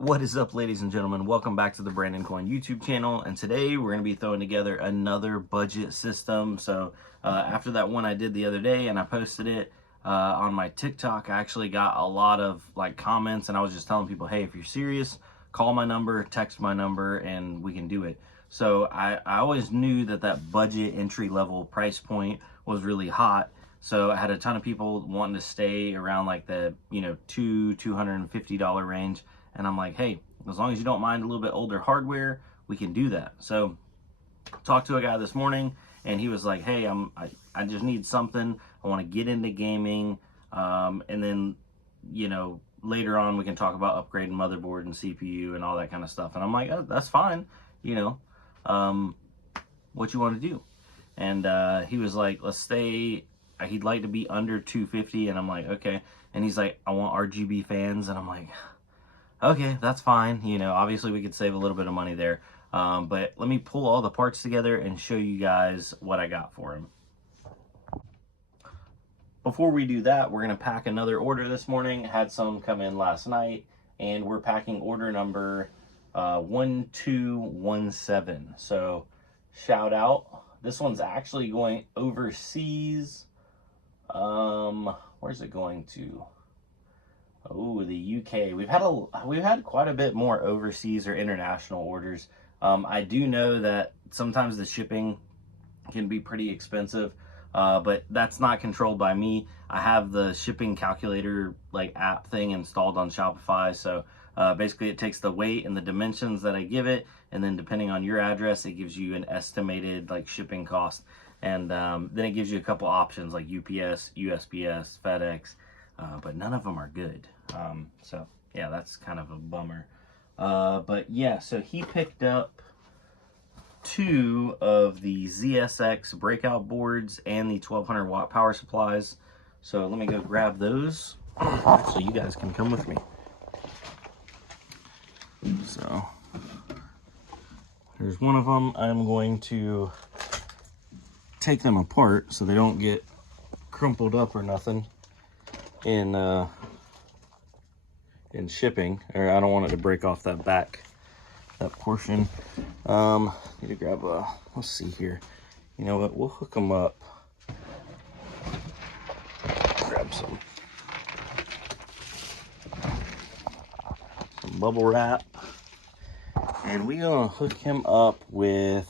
What is up, ladies and gentlemen? Welcome back to the Brandon Coin YouTube channel, and today we're going to be throwing together another budget system. So after that one I did the other day and I posted it on my TikTok, I actually got a lot of comments, and I was just telling people, hey, if you're serious, call my number, text my number, and we can do it. So I always knew that budget entry level price point was really hot. So I had a ton of people wanting to stay around like the $250 range. And I'm like, hey, as long as you don't mind a little bit older hardware, we can do that. So talked to a guy this morning, and he was like, hey, I just need something. I want to get into gaming. And then, later on we can talk about upgrading motherboard and CPU and all that kind of stuff. And I'm like, oh, that's fine. What you want to do? And he was like, let's stay, he'd like to be under 250. And I'm like, okay. And he's like, I want RGB fans. And I'm like, okay, that's fine. Obviously we could save a little bit of money there. But let me pull all the parts together and show you guys what I got for him. Before we do that, we're going to pack another order this morning. Had some come in last night, and we're packing order number 1217. So shout out. This one's actually going overseas. Where's it going to? Oh, the UK. We've had quite a bit more overseas or international orders. I do know that sometimes the shipping can be pretty expensive, but that's not controlled by me. I have the shipping calculator app thing installed on Shopify. So basically it takes the weight and the dimensions that I give it, and then depending on your address, it gives you an estimated shipping cost. And then it gives you a couple options like UPS, USPS, FedEx. But none of them are good. So yeah, that's kind of a bummer. But yeah, so he picked up 2 of the ZSX breakout boards and the 1200 watt power supplies. So let me go grab those. Actually, you guys can come with me. So here's one of them. I'm going to take them apart so they don't get crumpled up or nothing in shipping, or I don't want it to break off that portion. Need to grab let's see here. You know what? We'll hook them up. Grab some bubble wrap, and we're gonna hook him up with.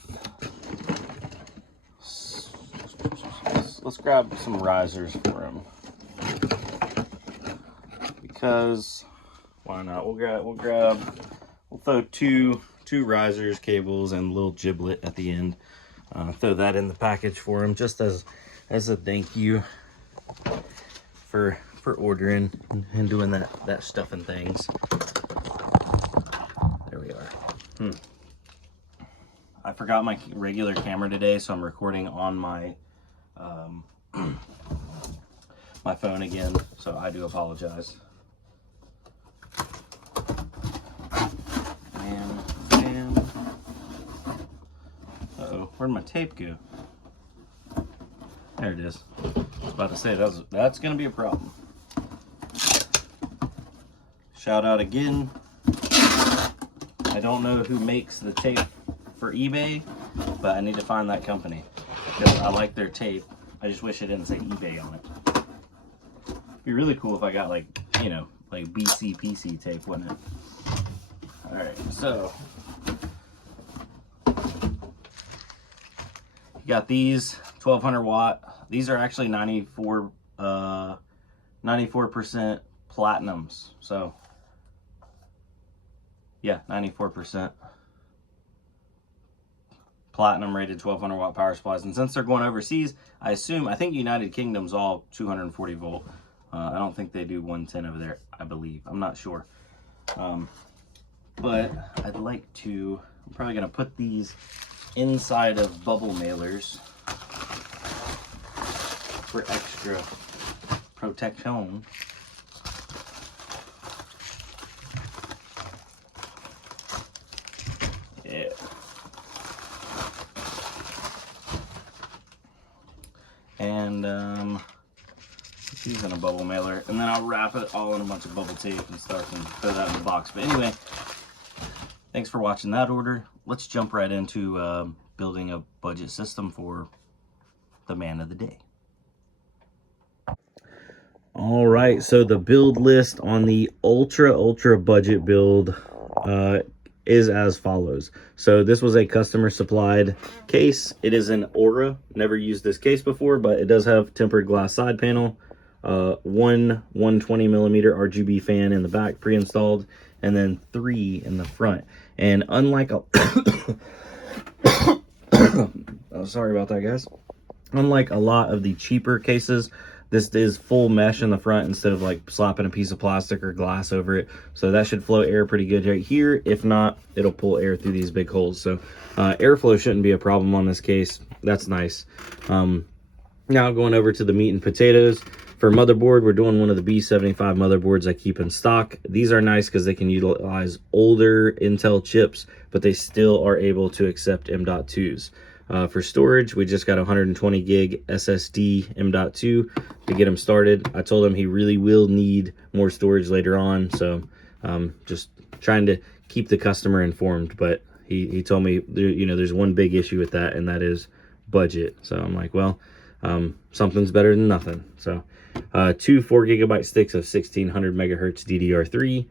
Let's grab some risers for him. Because why not? We'll throw two risers, cables, and a little giblet at the end. Throw that in the package for him, just as a thank you for ordering and doing that stuff and things. There we are. I forgot my regular camera today, so I'm recording on my my phone again, so I do apologize. Where'd my tape go? There it is. I was about to say that's gonna be a problem. Shout out again. I don't know who makes the tape for eBay, but I need to find that company because I like their tape. I just wish it didn't say eBay on it. It'd be really cool if I got BCPC tape, wouldn't it? All right, so you got these 1200 watt. These are actually 94% platinums. So yeah, 94% platinum rated 1200 watt power supplies. And since they're going overseas, I think United Kingdom's all 240 volt. I don't think they do 110 over there, I believe. I'm not sure. But I'm probably gonna put these inside of bubble mailers for extra protection. Yeah. And just using a bubble mailer, and then I'll wrap it all in a bunch of bubble tape and stuff and throw that in the box. But anyway, thanks for watching that order. Let's jump right into building a budget system for the man of the day. All right, so the build list on the ultra budget build is as follows. So this was a customer supplied case. It is an Aura. Never used this case before, but it does have tempered glass side panel, one 120mm RGB fan in the back pre-installed, and then 3 in the front. And unlike a oh, sorry about that, guys. Unlike a lot of the cheaper cases, this is full mesh in the front instead of like slapping a piece of plastic or glass over it. So that should flow air pretty good right here. If not, it'll pull air through these big holes. So airflow shouldn't be a problem on this case. That's nice. Now going over to the meat and potatoes. For motherboard, we're doing one of the B75 motherboards I keep in stock. These are nice because they can utilize older Intel chips, but they still are able to accept M.2s. For storage, we just got a 120 gig SSD M.2 to get him started. I told him he really will need more storage later on, so just trying to keep the customer informed. But he told me, you know, there's one big issue with that, and that is budget. So I'm like, well, something's better than nothing. So 2 4GB sticks of 1600 megahertz DDR3.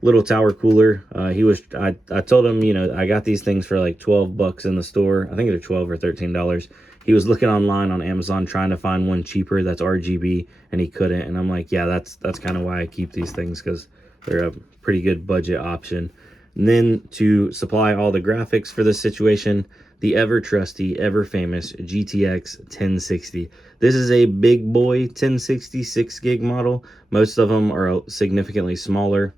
Little tower cooler. I told him, you know, I got these things for like 12 bucks in the store. I think they're 12 or $13. He was looking online on Amazon trying to find one cheaper that's RGB, and he couldn't. And I'm like, yeah, that's kind of why I keep these things, because they're a pretty good budget option. And then to supply all the graphics for this situation, the ever trusty, ever famous GTX 1060. This is a big boy 1060 6 gig model. Most of them are significantly smaller.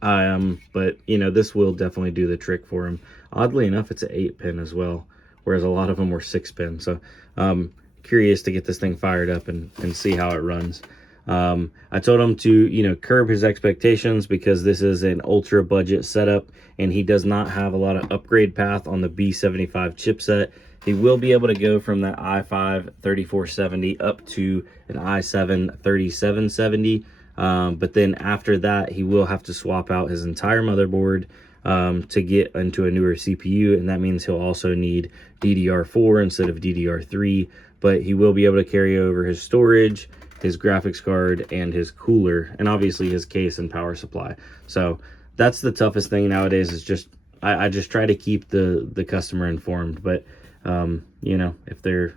But you know, this will definitely do the trick for him. Oddly enough, it's an 8-pin as well, whereas a lot of them were 6-pin. So curious to get this thing fired up and see how it runs. I told him to, you know, curb his expectations because this is an ultra budget setup and he does not have a lot of upgrade path on the B75 chipset. He will be able to go from that i5 3470 up to an i7 3770. But then after that, he will have to swap out his entire motherboard to get into a newer CPU, and that means he'll also need DDR4 instead of DDR3, but he will be able to carry over his storage, his graphics card, and his cooler, and obviously his case and power supply. So that's the toughest thing nowadays, is just I just try to keep the customer informed. But you know, if they're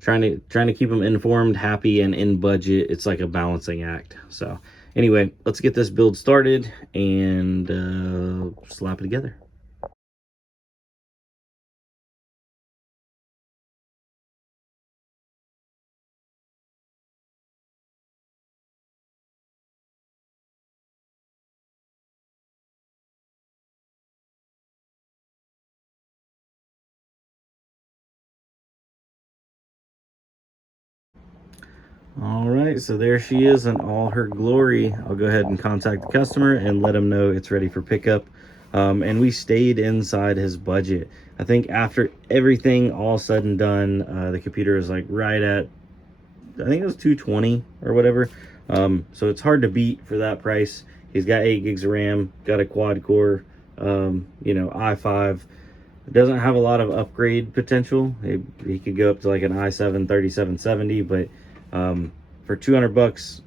trying to keep them informed, happy, and in budget, it's like a balancing act. So anyway, let's get this build started and slap it together. All right, so there she is in all her glory. I'll go ahead and contact the customer and let him know it's ready for pickup. And we stayed inside his budget. I think after everything all said and done, the computer is like right at, I think it was 220 or whatever. So it's hard to beat for that price. He's got 8 gigs of RAM, got a quad core, you know, i5. It doesn't have a lot of upgrade potential. He could go up to like an i7 3770, but for 200 bucks,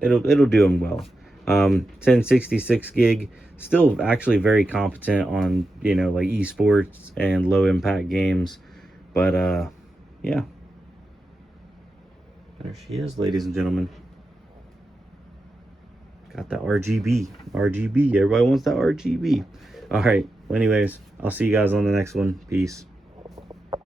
it'll do him well. 1066 gig, still actually very competent on, you know, like esports and low impact games. But yeah, there she is, ladies and gentlemen. Got that RGB. Everybody wants that RGB. All right, well, anyways, I'll see you guys on the next one. Peace.